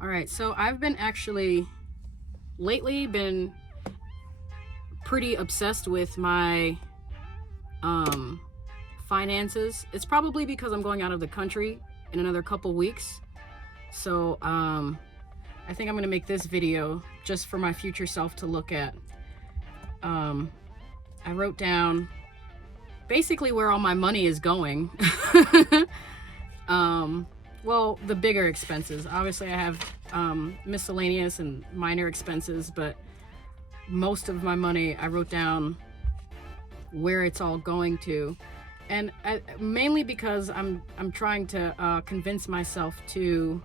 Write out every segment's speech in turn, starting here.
All right, so I've been actually lately been pretty obsessed with my finances. It's probably because I'm going out of the country in another couple weeks. So I think I'm gonna make this video just for my future self to look at. I wrote down basically where all my money is going. Well, the bigger expenses. Obviously I have miscellaneous and minor expenses, but most of my money I wrote down where it's all going to, and mainly because I'm trying to convince myself to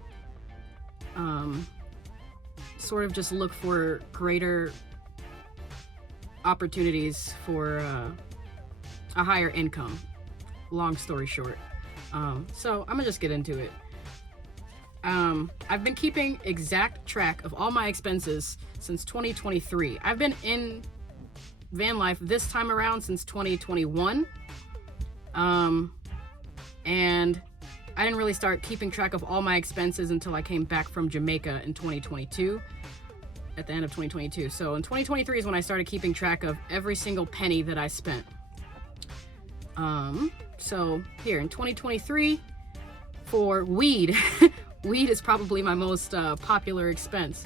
sort of just look for greater opportunities for a higher income, long story short. So I'm gonna just get into it. I've been keeping exact track of all my expenses since 2023. I've been in van life this time around since 2021. And I didn't really start keeping track of all my expenses until I came back from Jamaica in 2022, at the end of 2022. So in 2023 is when I started keeping track of every single penny that I spent. So here in 2023, for weed, weed is probably my most popular expense.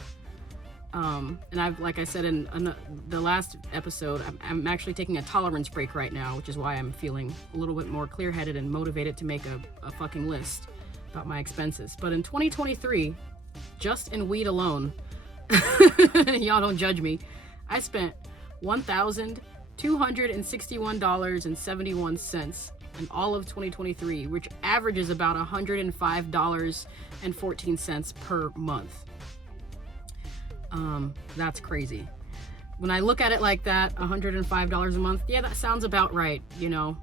And like I said in the last episode, I'm actually taking a tolerance break right now, which is why I'm feeling a little bit more clear-headed and motivated to make a fucking list about my expenses. But in 2023, just in weed alone, y'all don't judge me, I spent $1,261.71 in all of 2023, which averages about $105.14 per month. That's crazy. When I look at it like that, $105 a month, yeah, that sounds about right. You know,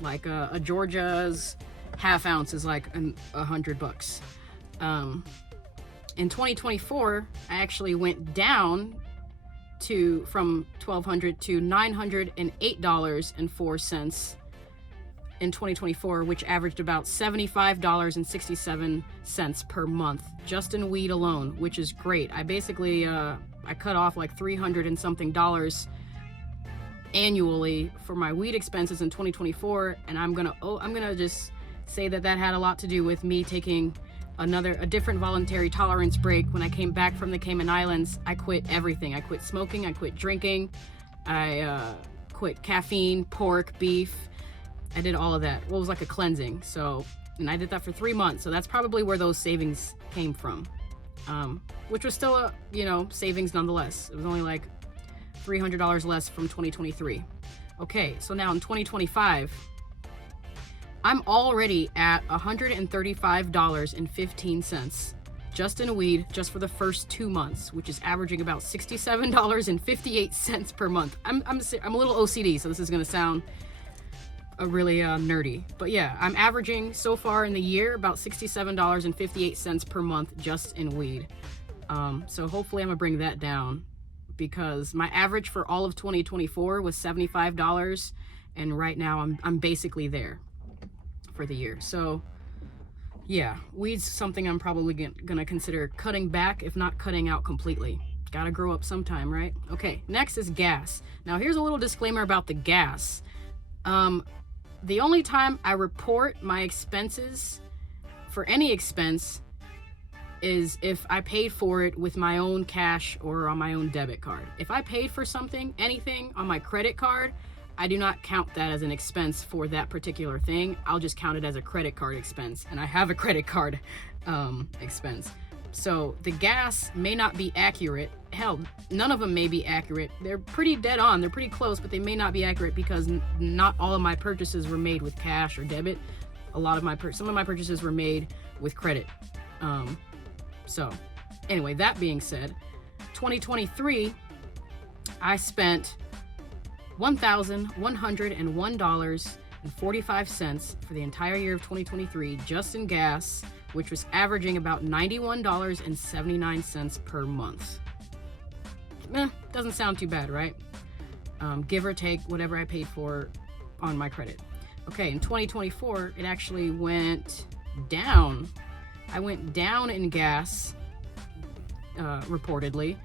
like a Georgia's half ounce is like $100. In 2024, I actually went down from $1,200 to $908.04 in 2024, which averaged about $75.67 per month just in weed alone, which is great. I basically I cut off like $300 and something annually for my weed expenses in 2024, and I'm gonna just say that had a lot to do with me taking a different voluntary tolerance break. When I came back from the Cayman Islands, I quit everything. I quit smoking, I quit drinking, I quit caffeine, pork, beef. I did all of that. Well, it was like a cleansing. And I did that for 3 months. So that's probably where those savings came from, which was still a, savings nonetheless. It was only like $300 less from 2023. Okay, so now in 2025, I'm already at $135.15 just in weed, just for the first 2 months, which is averaging about $67.58 per month. I'm a little OCD, so this is gonna sound really nerdy, but yeah, I'm averaging so far in the year about $67.58 per month just in weed. So hopefully I'm gonna bring that down, because my average for all of 2024 was $75, and right now I'm basically there for the year. So yeah, weed's something I'm probably gonna consider cutting back, if not cutting out completely. Gotta grow up sometime, right? Okay, next is gas. Now here's a little disclaimer about the gas. The only time I report my expenses for any expense is if I paid for it with my own cash or on my own debit card. If I paid for anything on my credit card, I do not count that as an expense for that particular thing. I'll just count it as a credit card expense, and I have a credit card expense. So the gas may not be accurate. Hell, none of them may be accurate. They're pretty dead on. They're pretty close, but they may not be accurate because not all of my purchases were made with cash or debit. Some of my purchases were made with credit. So anyway, that being said, 2023, I spent $1,101.45 for the entire year of 2023 just in gas, which was averaging about $91.79 per month. Doesn't sound too bad, right? Give or take whatever I paid for on my credit. Okay, in 2024, it actually went down. I went down in gas reportedly,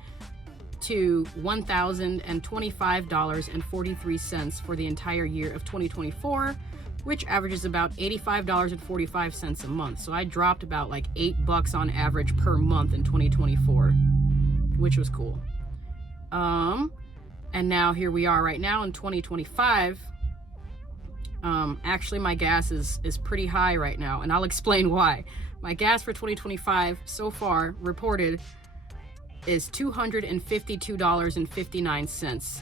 to $1,025.43 for the entire year of 2024, which averages about $85.45 a month. So I dropped about like $8 on average per month in 2024, which was cool. And now here we are right now in 2025. Actually my gas is pretty high right now, and I'll explain why. My gas for 2025 so far reported is $252.59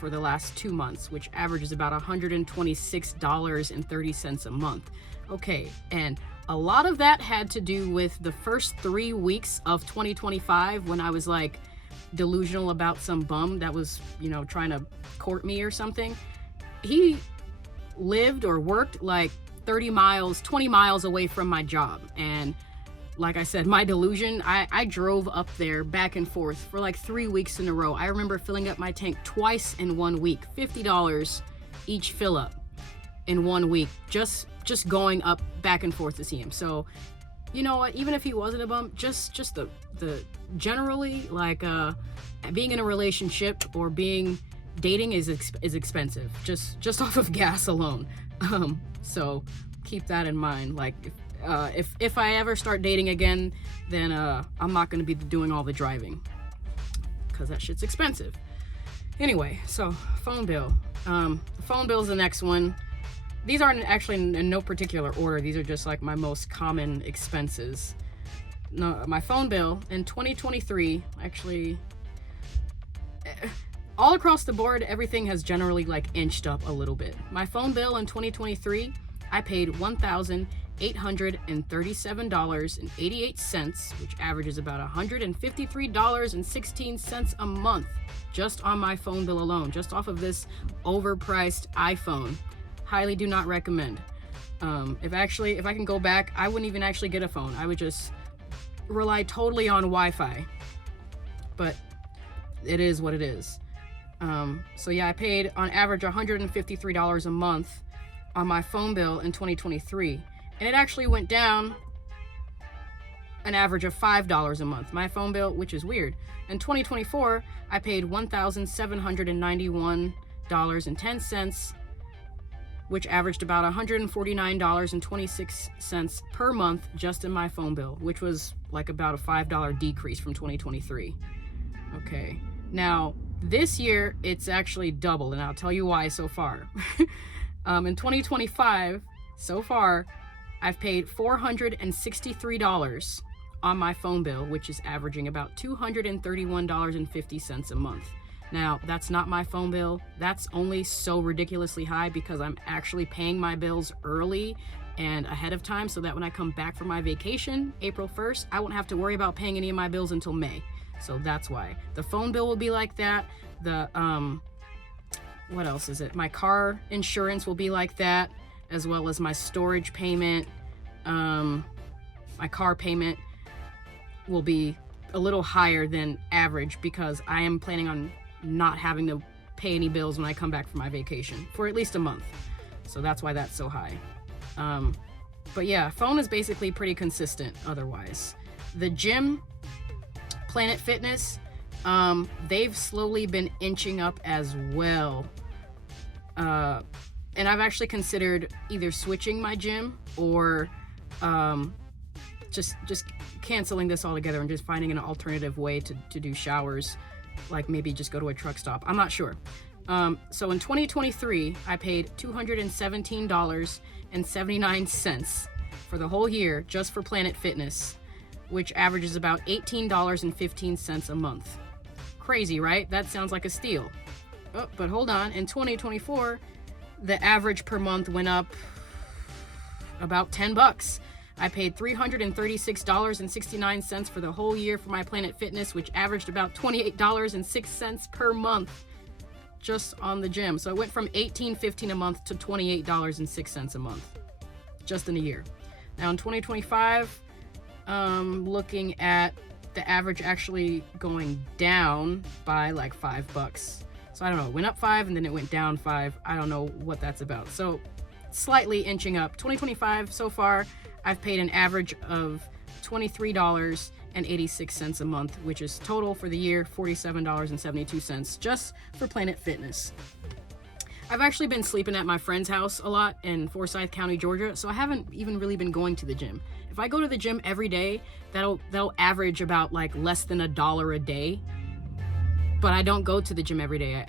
for the last 2 months, which averages about $126.30 a month. Okay, and a lot of that had to do with the first 3 weeks of 2025 when I was like delusional about some bum that was, you know, trying to court me or something. He lived or worked like 20 miles away from my job. And like I said, my delusion, I drove up there back and forth for like 3 weeks in a row. I remember filling up my tank twice in 1 week, $50 each fill up in 1 week, just going up back and forth to see him. So, you know what, even if he wasn't a bum, just the generally, like, being in a relationship or dating is expensive, just off of gas alone. So keep that in mind. Like, if I ever start dating again, then I'm not going to be doing all the driving, because that shit's expensive. Anyway, so phone bill. Phone bill is the next one. These aren't actually in no particular order. These are just like my most common expenses. No, my phone bill in 2023, actually, all across the board, everything has generally like inched up a little bit. My phone bill in 2023, I paid $1,837.88, which averages about $153.16 a month, just on my phone bill alone, just off of this overpriced iPhone. Highly do not recommend. If I can go back, I wouldn't even actually get a phone. I would just rely totally on Wi-Fi. But it is what it is. So yeah, I paid on average $153 a month on my phone bill in 2023. And it actually went down an average of $5 a month. My phone bill, which is weird. In 2024, I paid $1,791.10, which averaged about $149.26 per month just in my phone bill, which was like about a $5 decrease from 2023. Okay, now this year it's actually doubled, and I'll tell you why so far. In 2025, so far, I've paid $463 on my phone bill, which is averaging about $231.50 a month. Now, that's not my phone bill. That's only so ridiculously high because I'm actually paying my bills early and ahead of time, so that when I come back from my vacation, April 1st, I won't have to worry about paying any of my bills until May. So that's why. The phone bill will be like that. The, what else is it? My car insurance will be like that, as well as my storage payment. My car payment will be a little higher than average because I am planning on not having to pay any bills when I come back from my vacation for at least a month. So that's why that's so high. But yeah, phone is basically pretty consistent otherwise. The gym, Planet Fitness, they've slowly been inching up as well. And I've actually considered either switching my gym or just canceling this altogether and just finding an alternative way to do showers, like maybe just go to a truck stop. I'm not sure. So in 2023, I paid $217.79 for the whole year just for Planet Fitness, which averages about $18.15 a month. Crazy, right? That sounds like a steal. Oh, but hold on. In 2024, the average per month went up about $10. I paid $336.69 for the whole year for my Planet Fitness, which averaged about $28.06 per month just on the gym. So it went from $18.15 a month to $28.06 a month just in a year. Now in 2025, looking at the average actually going down by like $5. So I don't know, it went up 5 and then it went down 5. I don't know what that's about. So slightly inching up. 2025 so far, I've paid an average of $23 $2,258.86 a month, which is total for the year $47.72 just for Planet Fitness. I've actually been sleeping at my friend's house a lot in Forsyth County, Georgia, so I haven't even really been going to the gym. If I go to the gym every day, that'll average about like less than $1 a day. But I don't go to the gym every day.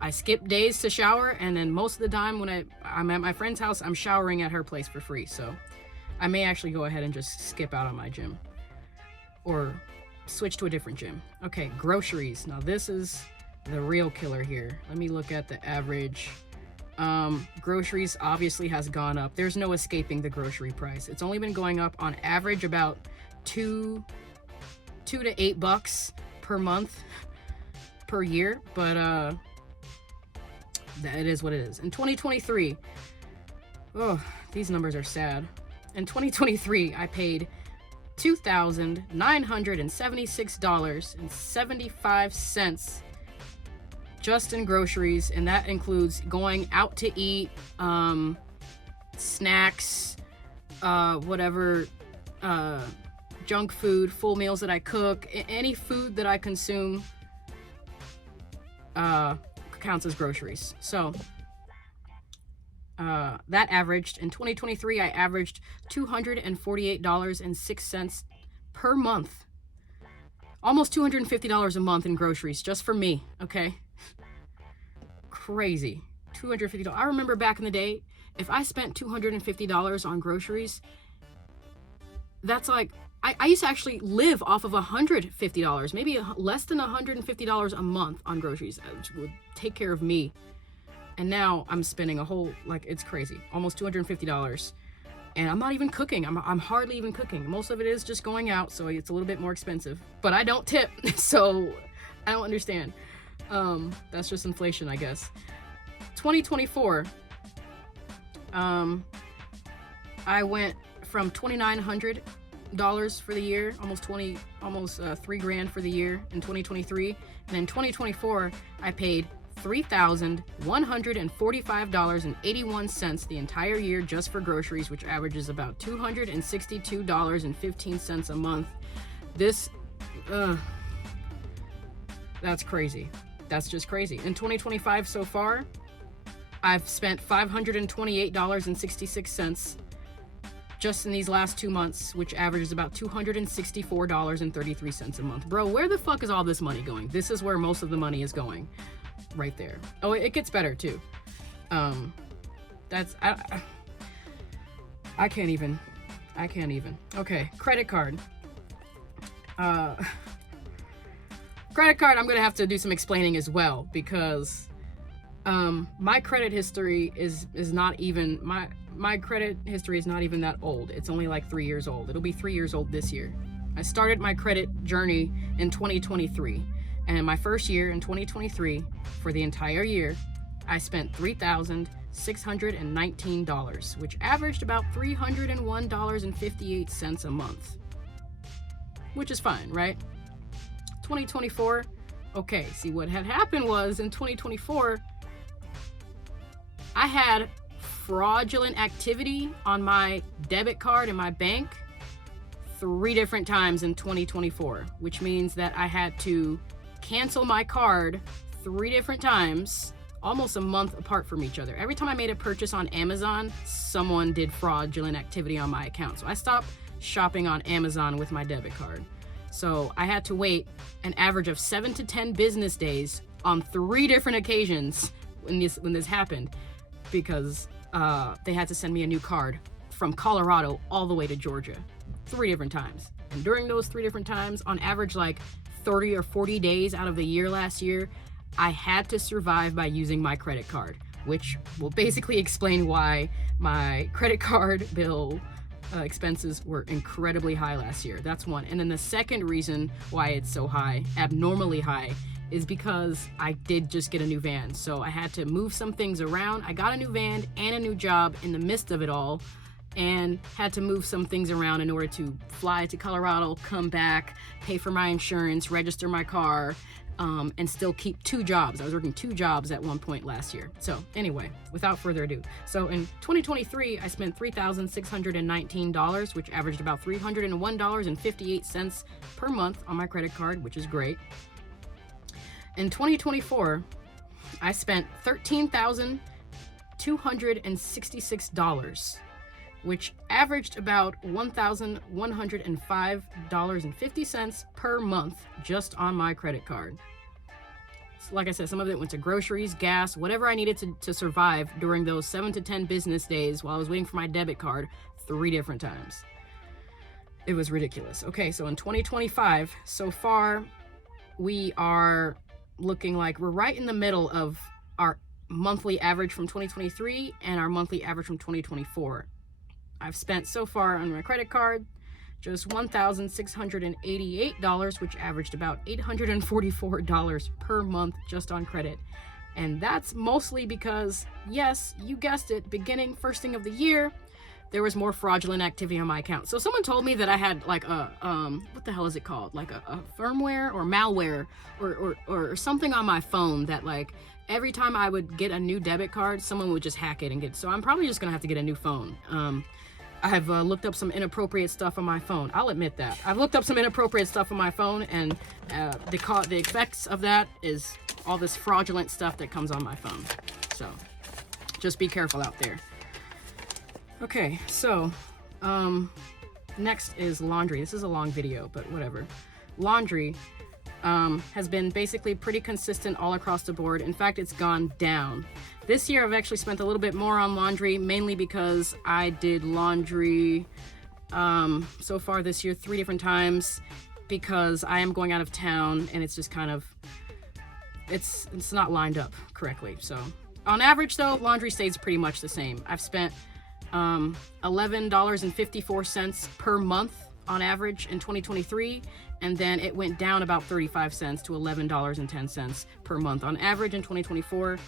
I skip days to shower, and then most of the time when I'm at my friend's house, I'm showering at her place for free. So I may actually go ahead and just skip out on my gym or switch to a different gym. Okay, groceries. Now this is the real killer here. Let me look at the average. Groceries obviously has gone up. There's no escaping the grocery price. It's only been going up on average about $2 to $8 per month per year, but it is what it is. In 2023, oh, these numbers are sad. In 2023, I paid $2,976.75 just in groceries, and that includes going out to eat, snacks, whatever, junk food, full meals that I cook, any food that I consume counts as groceries. So that averaged, in 2023, I averaged $248.06 per month. Almost $250 a month in groceries just for me, okay? Crazy. $250. I remember back in the day, if I spent $250 on groceries, that's like, I used to actually live off of $150, maybe less than $150 a month on groceries, which would take care of me. And now I'm spending a whole, like, it's crazy, almost $250. And I'm not even cooking. I'm hardly even cooking. Most of it is just going out, so it's a little bit more expensive. But I don't tip, so I don't understand. That's just inflation, I guess. 2024, I went from $2,900 for the year, almost $3,000 for the year in 2023. And in 2024, I paid $3,145.81 the entire year just for groceries, which averages about $262.15 a month. That's crazy. That's just crazy. In 2025 so far, I've spent $528.66 just in these last 2 months, which averages about $264.33 a month. Bro, where the fuck is all this money going? This is where most of the money is going. Right there. Oh, it gets better too. I can't even. Okay, credit card. Credit card, I'm gonna have to do some explaining as well, because my credit history is not even my credit history is not even that old. It's only like 3 years old. It'll be 3 years old this year. I started my credit journey in 2023. And my first year in 2023, for the entire year, I spent $3,619, which averaged about $301.58 a month, which is fine, right? 2024, okay, see what had happened was in 2024, I had fraudulent activity on my debit card in my bank 3 different times in 2024, which means that I had to cancel my card 3 different times, almost a month apart from each other. Every time I made a purchase on Amazon, someone did fraudulent activity on my account. So I stopped shopping on Amazon with my debit card. So I had to wait an average of 7 to 10 business days on 3 different occasions when this happened, because they had to send me a new card from Colorado all the way to Georgia 3 different times. And during those 3 different times, on average, like 30 or 40 days out of the year last year, I had to survive by using my credit card, which will basically explain why my credit card bill expenses were incredibly high last year. That's one. And then the second reason why it's so high, abnormally high, is because I did just get a new van. So I had to move some things around. I got a new van and a new job in the midst of it all, and had to move some things around in order to fly to Colorado, come back, pay for my insurance, register my car, and still keep 2 jobs. I was working 2 jobs at one point last year. So anyway, without further ado. So in 2023, I spent $3,619, which averaged about $301.58 per month on my credit card, which is great. In 2024, I spent $13,266, which averaged about $1,105.50 per month just on my credit card. So like I said, some of it went to groceries, gas, whatever I needed to survive during those 7 to 10 business days while I was waiting for my debit card 3 different times. It was ridiculous. Okay, so in 2025, so far, we are looking like we're right in the middle of our monthly average from 2023 and our monthly average from 2024. I've spent so far on my credit card just $1,688, which averaged about $844 per month just on credit. And that's mostly because, yes, you guessed it, first thing of the year, there was more fraudulent activity on my account. So someone told me that I had like a, what the hell is it called? Like a firmware or malware or something on my phone that like every time I would get a new debit card, someone would just hack it and get, so I'm probably just gonna have to get a new phone. I have looked up some inappropriate stuff on my phone. I'll admit that. I've looked up some inappropriate stuff on my phone, and the effects of that is all this fraudulent stuff that comes on my phone. So just be careful out there. Okay, so next is laundry. This is a long video, but whatever. Laundry has been basically pretty consistent all across the board. In fact, it's gone down. This year, I've actually spent a little bit more on laundry, mainly because I did laundry so far this year 3 different times because I am going out of town and it's just kind of, it's not lined up correctly. So on average, though, laundry stays pretty much the same. I've spent $11.54 per month on average in 2023, and then it went down about 35 cents to $11.10 per month on average in 2024.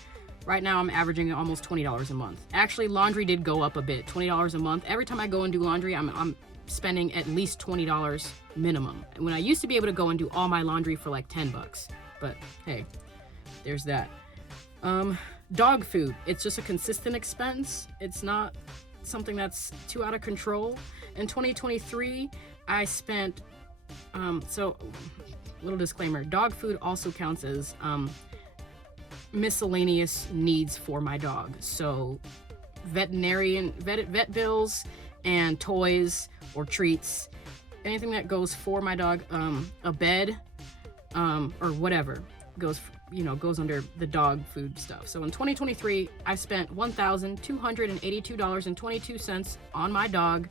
Right now I'm averaging almost $20 a month. Actually, laundry did go up a bit, $20 a month. Every time I go and do laundry, I'm spending at least $20 minimum. And when I used to be able to go and do all my laundry for like 10 bucks, but hey, there's that. Dog food, it's just a consistent expense. It's not something that's too out of control. In 2023, I spent, so little disclaimer, dog food also counts as miscellaneous needs for my dog. So vet bills and toys or treats, anything that goes for my dog, a bed or whatever goes under the dog food stuff. So in 2023, I spent $1,282.22 on my dog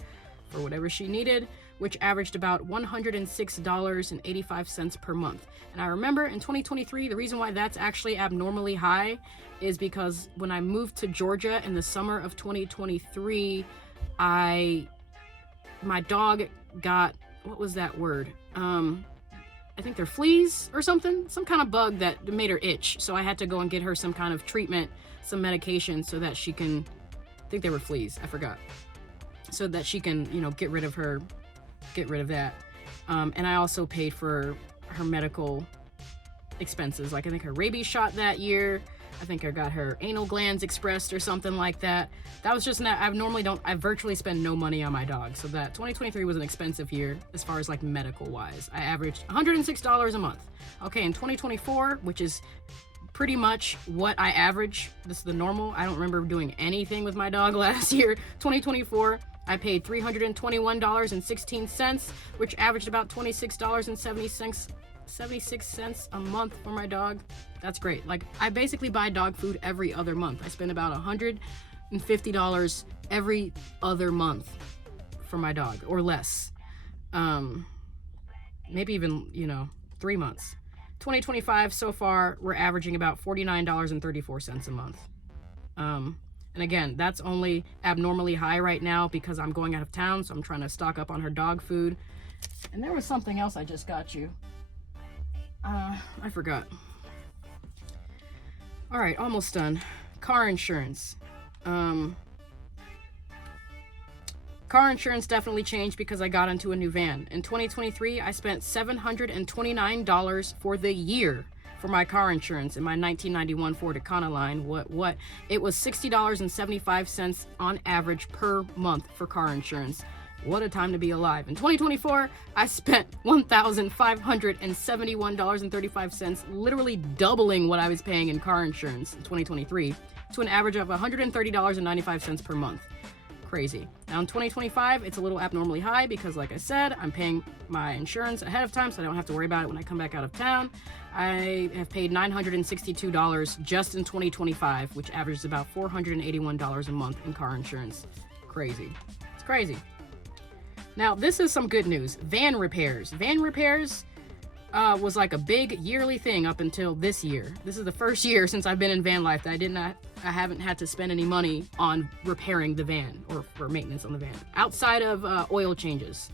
for whatever she needed, which averaged about $106.85 per month. And I remember in 2023, the reason why that's actually abnormally high is because when I moved to Georgia in the summer of 2023, my dog got, what was that word? I think they're fleas or something, some kind of bug that made her itch. So I had to go and get her some kind of treatment, some medication so that she can, I think they were fleas, I forgot. So that she can, get rid of that. And I also paid for her medical expenses. Like I think her rabies shot that year. I think I got her anal glands expressed or something like that. That was just, I virtually spend no money on my dog. So that 2023 was an expensive year as far as like medical wise. I averaged $106 a month. Okay, in 2024, which is pretty much what I average, this is the normal. I don't remember doing anything with my dog last year. 2024, I paid $321.16, which averaged about $26.76 a month for my dog. That's great. Like, I basically buy dog food every other month. I spend about $150 every other month for my dog, or less. Maybe even, 3 months. 2025 so far, we're averaging about $49.34 a month. And again, that's only abnormally high right now because I'm going out of town, so I'm trying to stock up on her dog food. And there was something else I just got you. I forgot. All right, almost done. Car insurance. Car insurance definitely changed because I got into a new van. In 2023, I spent $729 for the year for my car insurance in my 1991 Ford Econoline. What? It was $60.75 on average per month for car insurance. What a time to be alive. In 2024, I spent $1,571.35, literally doubling what I was paying in car insurance in 2023 to an average of $130.95 per month. Crazy. Now in 2025, it's a little abnormally high because, like I said, I'm paying my insurance ahead of time so I don't have to worry about it when I come back out of town. I have paid $962 just in 2025, which averages about $481 a month in car insurance. Crazy. It's crazy. Now, this is some good news. Van repairs. Van repairs was like a big yearly thing up until this year. This is the first year since I've been in van life that I haven't had to spend any money on repairing the van or for maintenance on the van outside of oil changes.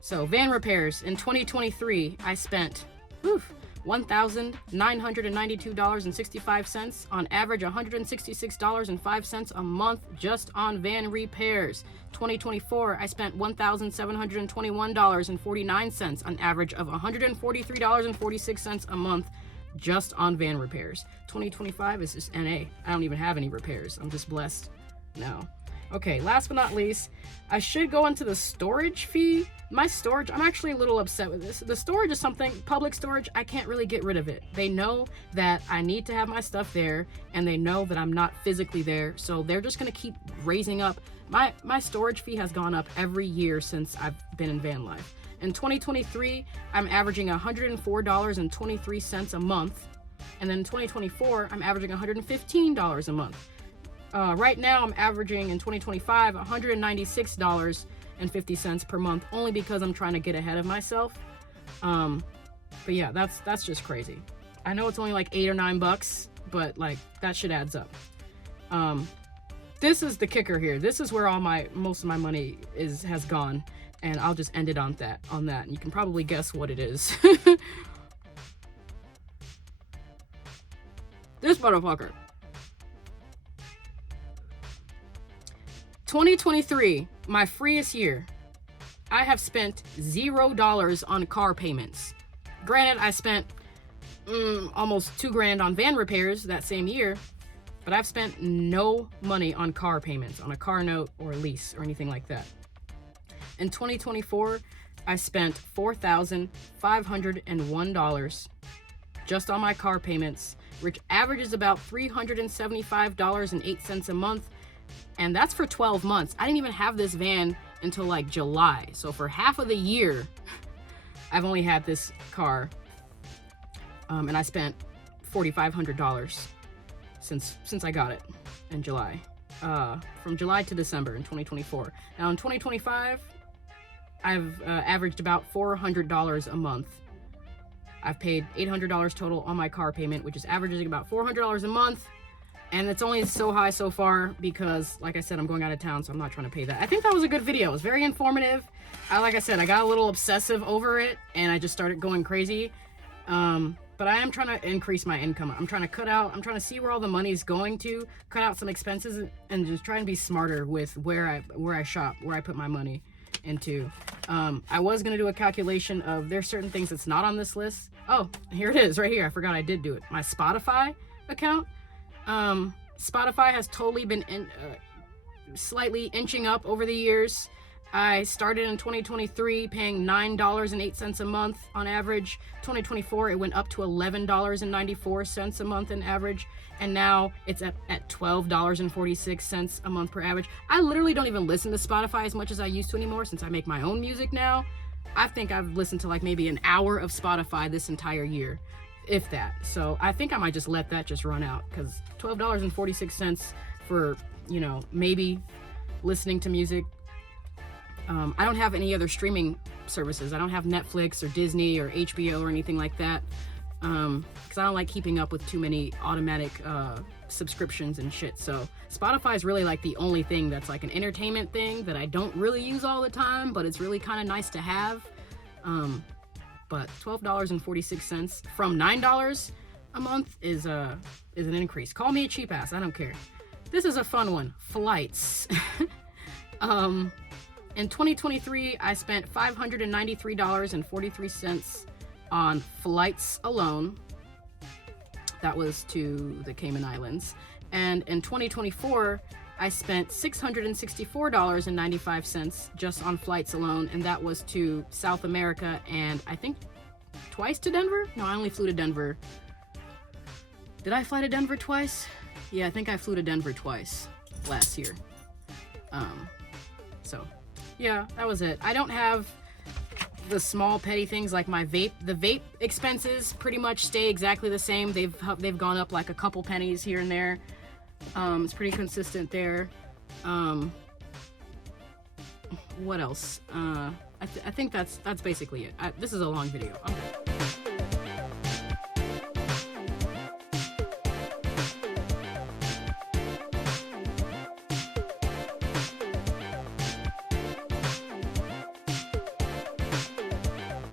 So van repairs in 2023, I spent $1,992.65, on average $166.05 a month just on van repairs. 2024, I spent $1,721.49, an average of $143.46 a month just on van repairs. 2025 is just NA. I don't even have any repairs. I'm just blessed now. Okay, last but not least, I should go into the storage fee. My storage, I'm actually a little upset with this. The storage is something, public storage, I can't really get rid of it. They know that I need to have my stuff there, and they know that I'm not physically there, so they're just gonna keep raising up. My storage fee has gone up every year since I've been in van life. In 2023, I'm averaging $104.23 a month, and then in 2024, I'm averaging $115 a month. Right now, I'm averaging in 2025 $196.50 per month, only because I'm trying to get ahead of myself. But yeah, that's just crazy. I know it's only like $8 or $9, but like that shit adds up. This is the kicker here. This is where most of my money has gone, and I'll just end it on that. And you can probably guess what it is. This motherfucker. 2023, my freest year, I have spent $0 on car payments. Granted, I spent almost $2,000 on van repairs that same year, but I've spent no money on car payments, on a car note or a lease or anything like that. In 2024, I spent $4,501 just on my car payments, which averages about $375.08 a month. And that's for 12 months. I didn't even have this van until like July. So for half of the year, I've only had this car. And I spent $4,500 since I got it in July. From July to December in 2024. Now in 2025, I've averaged about $400 a month. I've paid $800 total on my car payment, which is averaging about $400 a month. And it's only so high so far because, like I said, I'm going out of town, so I'm not trying to pay that. I think that was a good video. It was very informative. Like I said, I got a little obsessive over it, and I just started going crazy. But I am trying to increase my income. I'm trying to see where all the money is going to, cut out some expenses, and just try and be smarter with where I shop, where I put my money into. I was going to do a calculation of there's certain things that's not on this list. Oh, here it is right here. I forgot I did do it. My Spotify account. Spotify has totally been slightly inching up over the years. I started in 2023 paying $9.08 a month on average. 2024, it went up to $11.94 a month in average. And now it's at $12.46 a month per average. I literally don't even listen to Spotify as much as I used to anymore since I make my own music now. I think I've listened to like maybe an hour of Spotify this entire year, if that. So I think I might just let that just run out, because $12.46 for, maybe listening to music. I don't have any other streaming services. I don't have Netflix or Disney or HBO or anything like that, because I don't like keeping up with too many automatic subscriptions and shit. So Spotify is really like the only thing that's like an entertainment thing that I don't really use all the time, but it's really kind of nice to have. But $12.46 from $9 a month is an increase. Call me a cheap ass, I don't care. This is a fun one. Flights. In 2023, I spent $593.43 on flights alone. That was to the Cayman Islands. And in 2024, I spent $664.95 just on flights alone, and that was to South America, and I think twice to Denver? No, I only flew to Denver. Did I fly to Denver twice? Yeah, I think I flew to Denver twice last year. So yeah, that was it. I don't have the small petty things like my vape. The vape expenses pretty much stay exactly the same. They've gone up like a couple pennies here and there. It's pretty consistent there. What else? I think that's basically it. This is a long video. I'm good.